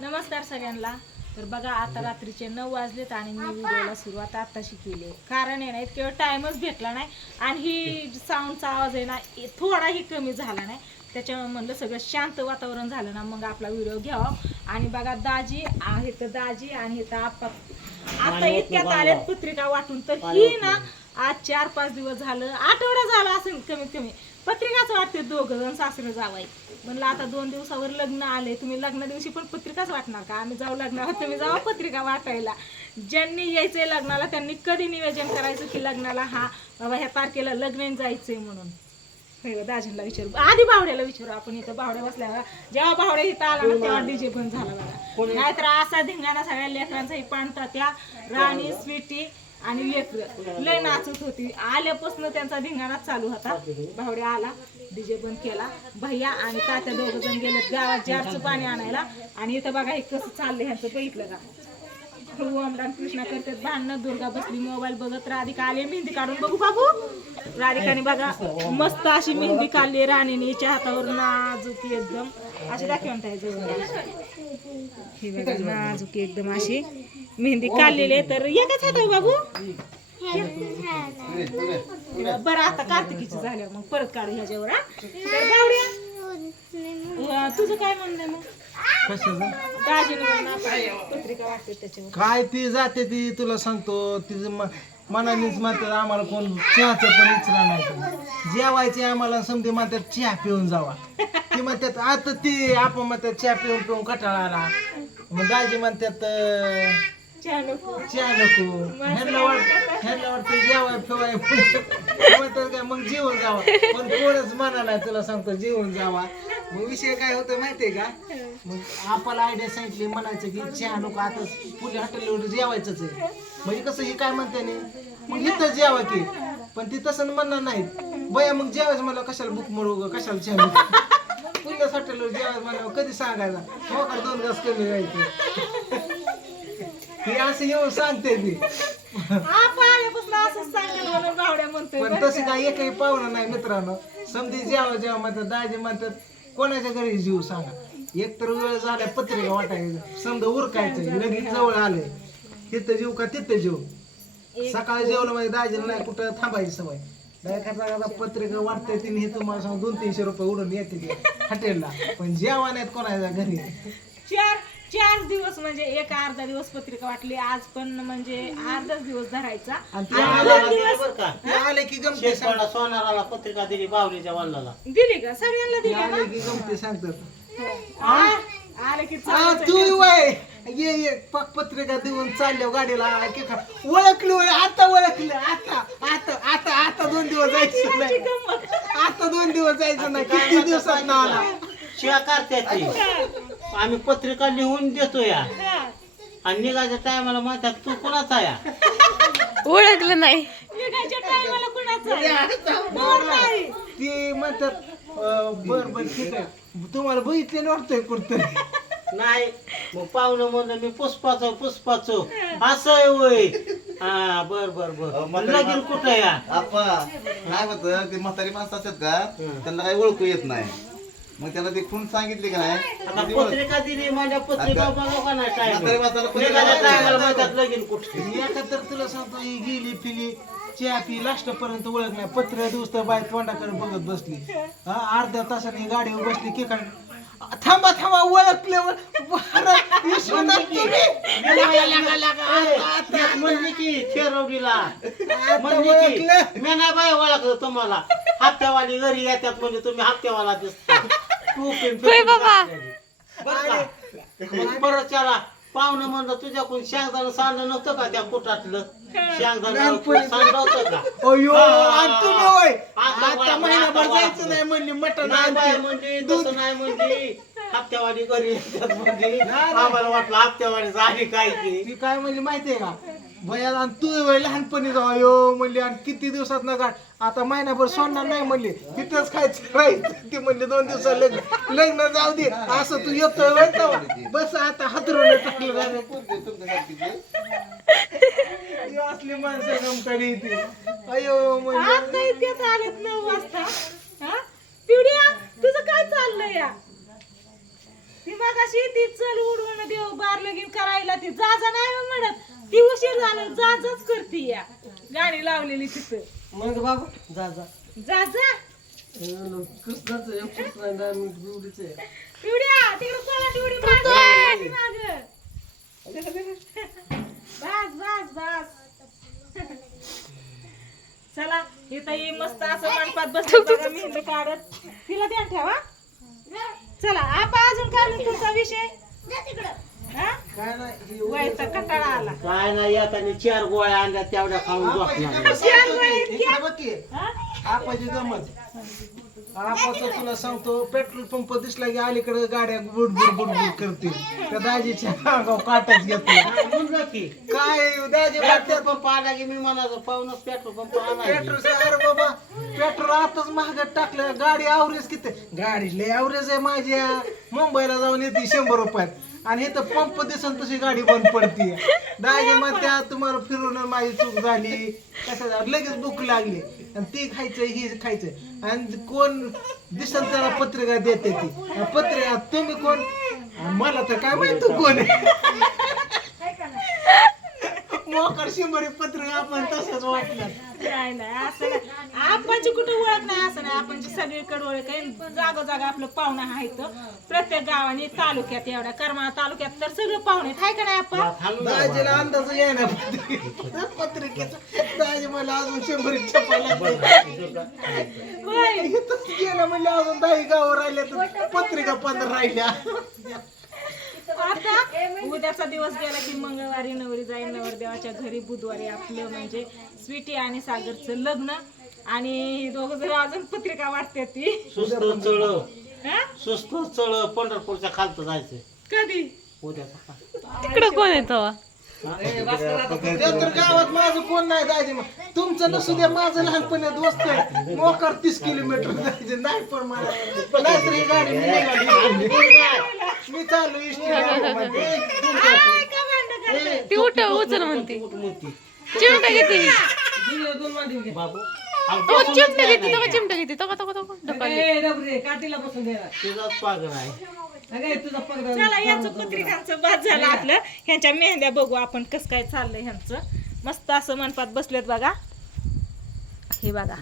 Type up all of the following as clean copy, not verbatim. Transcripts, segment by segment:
नमस्कार सगळ्यांना. तर बघा आता रात्रीचे 9 वाजलेत आणि मी व्हिडिओला सुरुवात आताशी केली. कारण आहे ना इतके टाइमच भेटला नाही आणि ही साऊंडचा आवाज आहे ना थोडाही कमी झाला नाही. त्याच्यामुळे म्हणलं सगळं शांत वातावरण झालं ना मग आपला व्हिडिओ घ्यावा. आणि बघा दाजी आहे तर दाजी आणि इथं आप्पा आता इतक्यात आलेत पत्रिका वाटून. तर ही ना आज 4-5 दिवस झालं, आठवडा झाला असेल कमीत कमी पत्रिकाच वाटते. दोघं जण सासरे जावाई म्हणलं आता 2 दिवसावर लग्न आले, तुम्ही लग्ना दिवशी पण पत्रिकाच वाटणार का? आम्ही जाऊ लग्नाला, तुम्ही जावा पत्रिका वाटायला. ज्यांनी यायचंय लग्नाला त्यांनी कधी नियोजन करायचं की लग्नाला हा बाबा ह्या तारखेला लग्न जायचंय म्हणून. दाजींना विचारू, आधी बावड्याला विचारू आपण. इथं बावड्या बसल्या, जेव्हा बावड्या इथं आला ना तेव्हा डीजे पण झाला बघा. नाहीतर असा धिंगाणा सगळ्या लेकरांचाही पाणता. त्या राणी स्वीटी आणि लेकर लय नाचत होती. आल्यापासून त्यांचा धिंगाणा चालू होता. भावड्या आला, डीजे बंद केला. भैया आणि तात्या दोघं जण गेलेत गावात जारचं पाणी आणायला. आणि इथं बघा हे कसं चाललंय ह्यांचं बघितलं का? ओमराम कृष्णा करतात भांडणं. दुर्गा बसली मोबाईल बघत. राधिका आली मेहंदी काढून. बघू बाबू, राधिकाने बघा मस्त अशी मेहंदी काढली राणीने. हिच्या हातावर नाजुकी एकदम अशी दाखवून ही बघा नाजुकी एकदम अशी मेहंदी काढलेली आहे. तर एकच हातावर बाबू बरं आता कार्तिकीची झाल्या मग परत काढू ह्याच्यावर. तर बावड्या तुझं काय म्हणणं आहे मग? पत्रिका वाटते त्याच्यावर काय ती जाते ती तुला सांगतो. तिचं मनानेच म्हणतात आम्हाला कोण चहाचं पण इचरा नाही. जेवायचे आम्हाला समजे म्हणतात चहा पिऊन जावा. ती म्हणतात आता ती आपण म्हणतात चहा पिऊन पिऊन कटाळा आला. मग दाजी म्हणतात चहा नको. ह्यांना वाटतं जेवाय फिवाय म्हणतात काय मग जेवून जावा. पण कोणच म्हणा नाही तुला सांगतो जेवून जावा. मग विषय काय होतं माहितीये का? मग आपल्याला आयडिया सांगितली म्हणायचं की चहा नको आता पुढे हॉटेलवर जेवायचंच आहे. म्हणजे कसं ही काय म्हणते नाही मग इथं जेवा की. पण ती तसं म्हणणार नाहीत. बया मग जेवायचं मला कशाला बुक मरू कशाला चहा पुढल्याच हॉटेलवर जेवायचं मला कधी सांगायला हो का 2 घास कमी राहायचं. हे असं येऊन सांगते ती. पण तशी काय एकही पाहुणा नाही मित्रांनो. समधी जेव्हा म्हणतात दाजी म्हणतात कोणाच्या घरी जीव सांगा. एक तर वेळ झाला पत्रिका वाटायचं समजा उरकायचं लगेच जवळ आलंय. तिथं जीव का तिथं जीव. सकाळी जेवलं म्हणजे दाजीला नाही कुठं थांबायची सवय. एखादा पत्रिका वाटतंय तिने हे तुम्हाला सांग 200-300 रुपये उडून येते हॉटेलला. पण जेव्हा नाहीत कोणाच्या घरी. 4 दिवस म्हणजे एक अर्धा दिवस पत्रिका वाटली. आज पण म्हणजे अर्धाच दिवस धरायचा. आले की गमती सोनाराला पत्रिका दिली बावलीच्या वडिलाला. दिली का सगळ्यांना दिली? आले की गमती सांगतात. आले की तू वय ये पक पत्रिका देऊन चालल्या गाडीला ओळखलं आता ओळखलं. आता आता आता आता 2 दिवस जायचं नाही. आता 2 दिवस जायचं नाही. किती दिवसात ना आला शिवा करते. आम्ही पत्रिका लिहून देतो या आणि निघायच्या टायमाला म्हणतात तू कुणाचा या ओळखलं नाही. ती म्हणतात बर बर ठीक आहे तुम्हाला बघितले वाटतंय कुठतरी. नाही मग पाहुणं म्हणलं मी पुष्पाचो असं आहे होय. हा बर बर बर लगीन कुठं या काय होतं ते म्हातारी माणसं असतात का त्यांना काही ओळखू येत नाही. मग त्याला ते खून सांगितले का नाही पत्रिका दिली माझ्या पत्रिका बघा का नाही म्हातारी माणसाला टायमाला म्हणतात लगीन कुठं. एका तर तुला सांगतो ही गेली पिली चहा पी लास्ट पर्यंत ओळख नाही. पत्र दिवस तर बाय तोंडाकडे बघत बसली. अर्ध्या तासाने गाडीवर बसली की काय थांबा थांबा ओळखल्यावर म्हणजे की थेरवडीला म्हणजे की मी नाही बाय ओळखलं तुम्हाला. हप्त्यावाली घरी येतात म्हणजे तुम्ही हप्त्यावाला दिसता. परत चला पाहुणं म्हणलं तुझ्याकडून शेंगदाणं सांडलं नव्हतं का त्या पोटातलं शेंगदाणं सांडलं होतं का? अयो आता महिनाभर जायचं नाही म्हणली मटण म्हणजे तसं नाही म्हणजे हप्त्यावाडी घरी येतात म्हणजे आम्हाला वाटलं हप्त्यावाडी झाली काय की. ती काय म्हणली माहितीये का भैया आणि तू लहानपणी जाऊ अयो म्हणली आणि किती दिवसात ना गाठ आता महिनाभर सोडणार नाही म्हणली. तिथंच खायचं राहायचं. ती म्हणली 2 दिवसात लग्न जाऊ दे असं तू येतोय बस आता हातरून टाकलं. असली माणसं गमकडे येते. अयो म्हणजे आलेत 9 वाजता. पिवड्या तुझं काय चाललंय या? ती मगाशी ती चल उडवून देव बार लगीन करायला ती जाजा नाही हो म्हणत ती उशीर झालं जाजच करते या गाडी लावलेली तिथं मग बाबा जा जा जाजा कृष्णाचं एक कृष्णा डायमंड बिवडीचं आहे. पिवड्या तिकडे कोणा पिवडी मागे बस बस बस चला इथं ही मस्त असं मंडपात बसली बघा मेहंदी काढत तिला ध्यान ठेवा चला आपा अजून काय नाही तुमचा विषय हा काय नाही वयचा कंटाळा आला काय नाही येताना 4 गोळ्या आणल्या तेवढ्या खाऊन झोपणार. बघ की हा? आपाची गमत आपाचं तुला सांगतो पेट्रोल पंप दिसला की अलीकडे गाड्या बुडबुड बुडबुड करते त्या दाजीच्या अंगावर काटाच घेतो म्हणलं की काय दाजी पेट्रोल पंप आला की मी म्हणायचो पाहूनच पेट्रोल पंप आणायची. पेट्रोल अरे बाबा पेट्रोल आताच महागात टाकलं गाडी आवरेज किती गाडी लय आवरेज आहे माझ्या मुंबईला जाऊन येते 100 रुपयात आणि इथं पंप दिसन तशी गाडी बंद पडते दाजी म्हणते तुम्हाला फिरून माझी चूक झाली कसं झालं लगेच भूक लागली आणि ती खायचं ही खायचं आणि कोण दिसन त्याला पत्रिका देते ती पत्रिका तुम्ही कोण मला तर काय माहित तू कोण आहे मोकर 100 पत्रिका आपण तसंच वाटलं नाही नाही असं नाही आपणची कुठं ओळख नाही असं नाही आपणची सगळीकडे ओळख आहे जागोजागा आपलं पाहुणा आहेत प्रत्येक गावाने तालुक्यात एवढ्या करमाळा तालुक्यात तर सगळं पाहुणे आहेत. हाय का नाही आपण दाजीला अंदाज येईना पत्रिकेचा दाजी मला अजून 100 छपायला होय गेलं म्हणजे अजून 10 गाव राहिल्या तर पत्रिका 15 राहिल्या आता उद्याचा दिवस गेला की मंगळवारी नवरी जाईल नवरदेवाच्या घरी बुधवारी आपलं म्हणजे स्वीटी आणि सागरचं लग्न आणि दोघं जण अजून पत्रिका वाटते ती सुस्त चळ हा? सुस्त चळ पंढरपूरच्या खालतं जायचं कधी उद्या तिकडं कोण येतो त्या तर गावात माझं कोण नाही दाजी तुमचं नसू द्या माझं लहानपणी दोस्त आहे मोकार 30 किलोमीटर जायचे नाही पण मला नाहीतर ही गाडी मी निघाली. मी चालू इष्टी ती उचल म्हणते चिमटा घेते बाबू तो चिमटा घेते तो चिमटा घेते तो ढकलले. तुझाच पागल आहे. चला याचं पत्रिकांचं बाद झालं आपलं ह्यांच्या मेहंद्या बघू आपण कसं काय चाललंय ह्यांचं मस्त असं मनपात बसलेत बघा हे बघा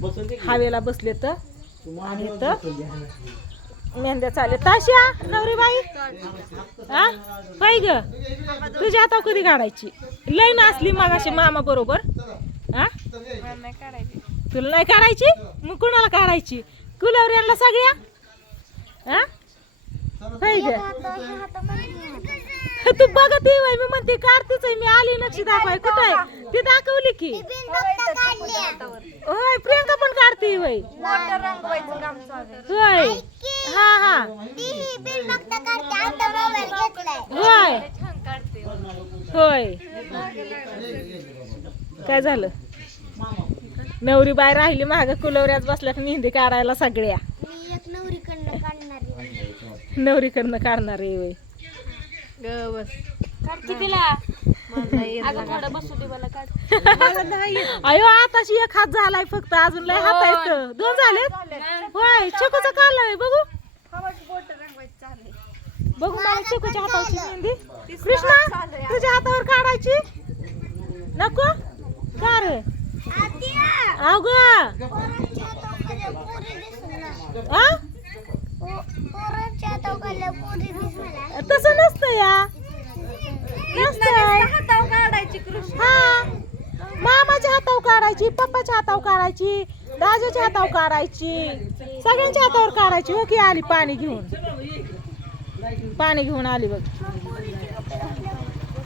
बसून दे. हवेला बसले तर आणि इथं मेहंद्या चालले ताश्या नवरी बाई हा बाई ग तुझ्या हातावर कधी काढायची लय नाचली मागाशी मामा बरोबर हा तुला नाही काढायची मग कुणाला काढायची कुलवऱ्यांना सगळ्या हा बाई ग तू बघत आहे मी म्हणते काढतेच आहे मी आली नक्षी दाखवाय कुठं आहे ती दाखवली की होय प्रियंका पण काढते होय होय हा हा होय होय काय झालं नवरी बाय राहिली माग कुलवऱ्याच बसल्यात मेहंदी काढायला सगळ्या नवरीकडनं काढणार आहे होय अयो आताशी एक हात झालाय फक्त अजून लय हात आहेत 2 झालेत होय चिकूचं काढलंय बघू बघू मला चिकूच्या हातावरची मेहंदी कृष्णा तुझ्या हातावर काढायची नको का रे अग तसं नसतं या काढायची हा मामाच्या हातावर काढायची पप्पाच्या हातावर काढायची दादाच्या हातावर काढायची सगळ्यांच्या हातावर काढायची हो की आली पाणी घेऊन आली बघ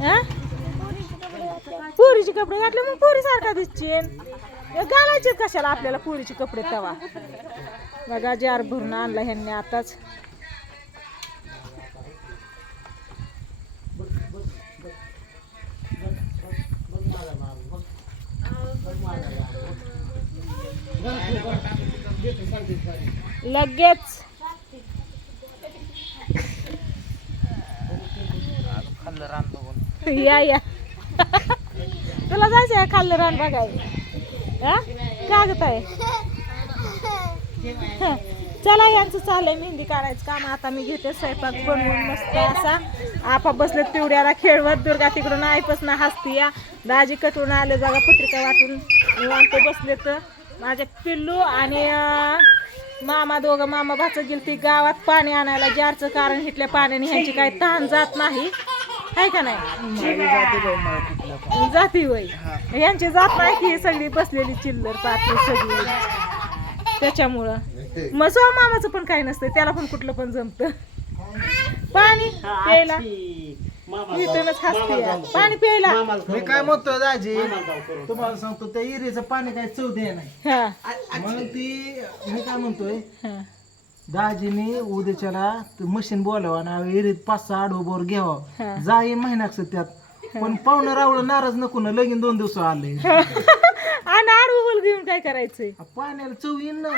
हा पुरीचे कपडे घातले मग पुरी सारखा दिसचे घालायचे कशाला आपल्याला पुरीचे कपडे तवा बघा जार भरून आणला ह्यांनी आताच लगेच या तुला जायचं आहे खाल्लं रान बघाय हा काय गत आहे चला यांचं चाललंय मेहंदी काढायचं काम. आता मी घेते स्वयंपाक बनवून मस्त असा. आपा बसले पिवड्याला खेळवत. दुर्गा तिकडून आईपासून हसती या. दाजी कटून आले बघा पत्रिका वाटून निवांत बसले. तर माझे पिल्लू आणि मामा दोघं मामा भाचं गेली ती गावात पाणी आणायला जारचं, कारण इथल्या पाण्याने ह्यांची काही तहान जात नाही आहे का नाही. जाती वय यांची जात नाही की सगळी बसलेली चिल्लर पाती सगळी, त्याच्यामुळं मग मामाचं पण काही नसतं, त्याला पण कुठलं पण जमतं. पाणी प्यायला इथूनच हसते या. पाणी प्यायला मी काय म्हणतो दाजी, तुम्हाला सांगतो त्या इरीचं पाणी काय चव द्या नाही. हा मग ती मी काय म्हणतोय, हा दाजीने उद्याच्याला मशीन बोलावं ना, इरीत 5-6 आडवं बोर हा. घ्यावं, जाईन महिन्याच त्यात. पण पाहुणं रावलं नाराज नको ना, लगीन 2 दिवस आले. आणि आडवं घेऊन काय करायचंय. पाण्याला चव येईन ना,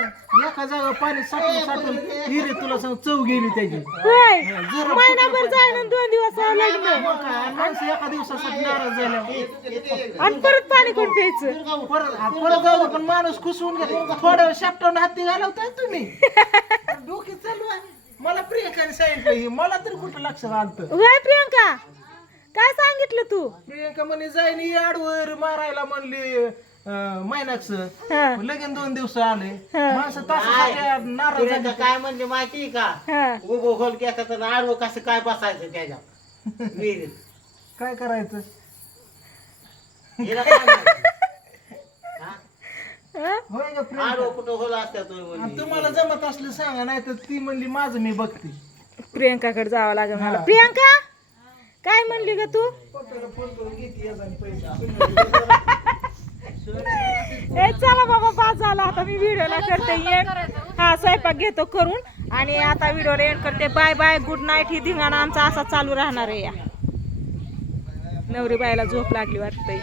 एका जागा पाणी साठून हिरे तुला सांग चव गेली त्याची. होय महिनाभर जाईन आणि 2 दिवस लग्न, मग काय, माणसं एका दिवसासाठी नाराज झाल्या. आणि परत पाणी कोण प्यायचं. परत जाऊ दे, पण माणूस खुश होऊन घ्या. थोड्या वेळ शापटावून हाती घालवताय तुम्ही. डोकी चालू आहे. मला प्रियंकाने सांगितलं हे, मला तरी कुठं लक्षात आलतं. होय प्रियंका काय सांगितलं तू. प्रियंका म्हणे जाईन आडवर मारायला म्हणली महिनाच, हा लगेच 2 दिवस आले. माणसं तासासाठी नाराज प्रियंका झाली. काय म्हणजे माहिती का, हा उभं खोल घ्यायचं आडवं कसं काय बसायचं त्याच्यात विहिरीत. काय करायचं. हिला काय माहिती? हा? हा? होय का प्रियंका? आडवं कुठं खोल असतात आणि तुम्हाला जमत असलं सांगा, नाही तर ती म्हणली माझं मी बघते. प्रियंकाकडे जावं लागेल मला. प्रियंका काय म्हणली ग तू. ए चला बाबा पास झाला. आता मी व्हिडिओला करते एंड. हा स्वयंपाक घेतो करून आणि आता व्हिडिओला एंड करते. Bye bye, good night. ही धिंगाणा आमचा असा चालू राहणार आहे. या नवरी बायला झोप लागली वाटतंय.